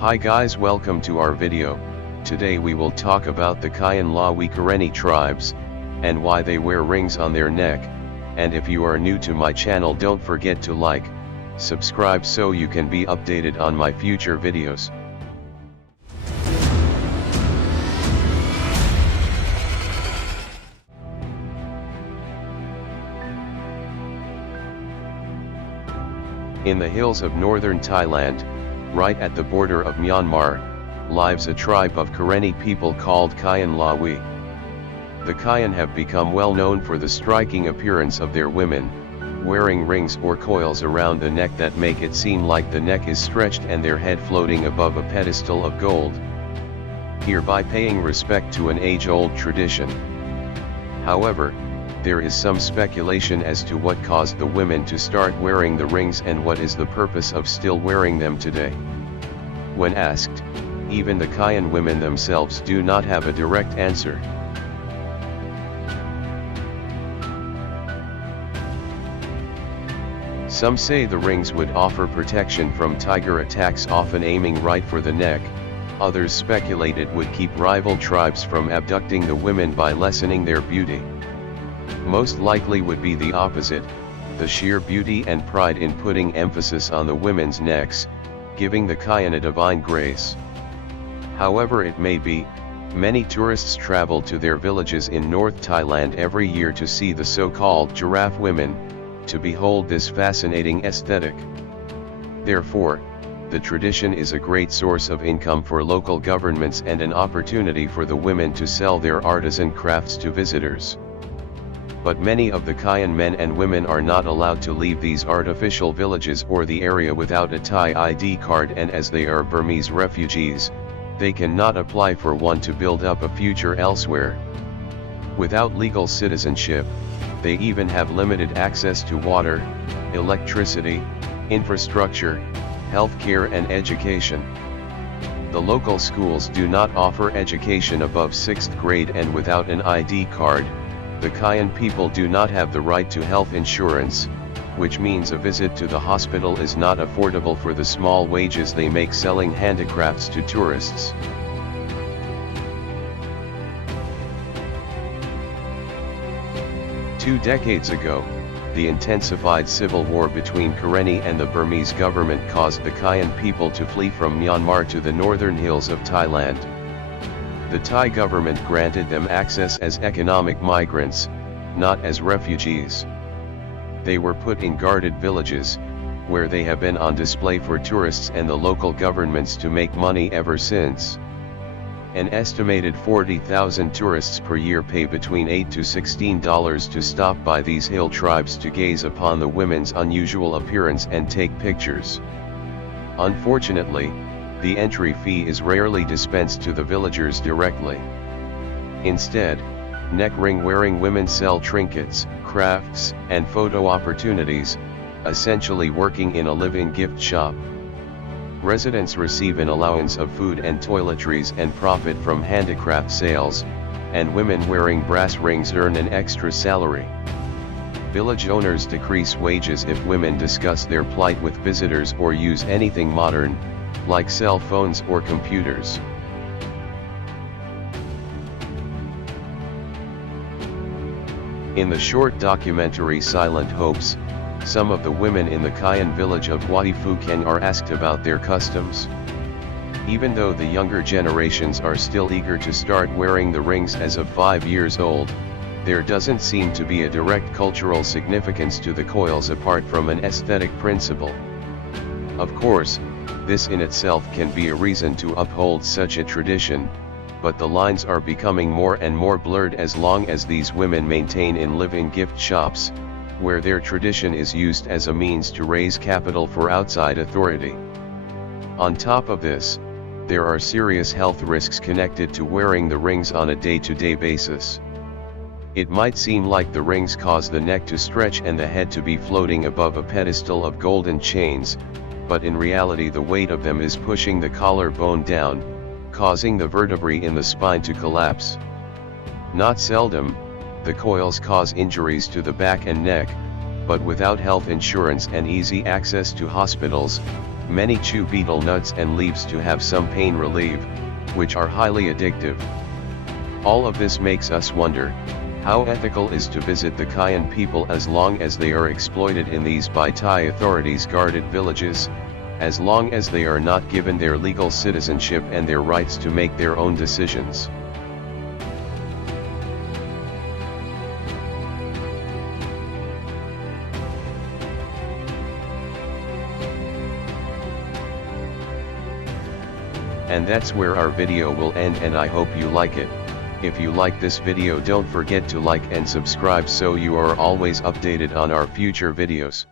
Hi guys, welcome to our video. Today we will talk about the Kayan Lahwi Karenni tribes, and why they wear rings on their neck. And if you are new to my channel, don't forget to like, subscribe so you can be updated on my future videos. In the hills of northern Thailand, right at the border of Myanmar, lives a tribe of Karenni people called Kayan Lahwi. The Kayan have become well known for the striking appearance of their women, wearing rings or coils around the neck that make it seem like the neck is stretched and their head floating above a pedestal of gold, hereby paying respect to an age-old tradition. However, there is some speculation as to what caused the women to start wearing the rings and what is the purpose of still wearing them today. When asked, even the Kayan women themselves do not have a direct answer. Some say the rings would offer protection from tiger attacks, often aiming right for the neck. Others speculate it would keep rival tribes from abducting the women by lessening their beauty. Most likely would be the opposite, the sheer beauty and pride in putting emphasis on the women's necks, giving the Kayan a divine grace. However it may be, many tourists travel to their villages in North Thailand every year to see the so-called giraffe women, to behold this fascinating aesthetic. Therefore, the tradition is a great source of income for local governments and an opportunity for the women to sell their artisan crafts to visitors. But many of the Kayan men and women are not allowed to leave these artificial villages or the area without a Thai ID card, and as they are Burmese refugees, they cannot apply for one to build up a future elsewhere. Without legal citizenship, they even have limited access to water, electricity, infrastructure, healthcare and education. The local schools do not offer education above 6th grade, and without an ID card, the Kayan people do not have the right to health insurance, which means a visit to the hospital is not affordable for the small wages they make selling handicrafts to tourists. Two decades ago, the intensified civil war between Karenni and the Burmese government caused the Kayan people to flee from Myanmar to the northern hills of Thailand. The Thai government granted them access as economic migrants, not as refugees. They were put in guarded villages, where they have been on display for tourists and the local governments to make money ever since. An estimated 40,000 tourists per year pay between $8 to $16 to stop by these hill tribes to gaze upon the women's unusual appearance and take pictures. Unfortunately, the entry fee is rarely dispensed to the villagers directly. Instead, neck ring wearing women sell trinkets, crafts, and photo opportunities, essentially working in a live-in gift shop. Residents receive an allowance of food and toiletries and profit from handicraft sales, and women wearing brass rings earn an extra salary. Village owners decrease wages if women discuss their plight with visitors or use anything modern, like cell phones or computers. In the short documentary Silent Hopes, some of the women in the Kayan village of Watifukeng are asked about their customs. Even though the younger generations are still eager to start wearing the rings as of 5 years old, there doesn't seem to be a direct cultural significance to the coils apart from an aesthetic principle. Of course, this in itself can be a reason to uphold such a tradition, but the lines are becoming more and more blurred as long as these women maintain in live-in gift shops, where their tradition is used as a means to raise capital for outside authority. On top of this, there are serious health risks connected to wearing the rings on a day-to-day basis. It might seem like the rings cause the neck to stretch and the head to be floating above a pedestal of golden chains, but in reality the weight of them is pushing the collarbone down, causing the vertebrae in the spine to collapse. Not seldom, the coils cause injuries to the back and neck, but without health insurance and easy access to hospitals, Many chew betel nuts and leaves to have some pain relief, which are highly addictive. All of this makes us wonder, how ethical is to visit the Kayan people as long as they are exploited in these by Thai authorities guarded villages, as long as they are not given their legal citizenship and their rights to make their own decisions. And that's where our video will end, and I hope you like it. If you like this video, don't forget to like and subscribe so you are always updated on our future videos.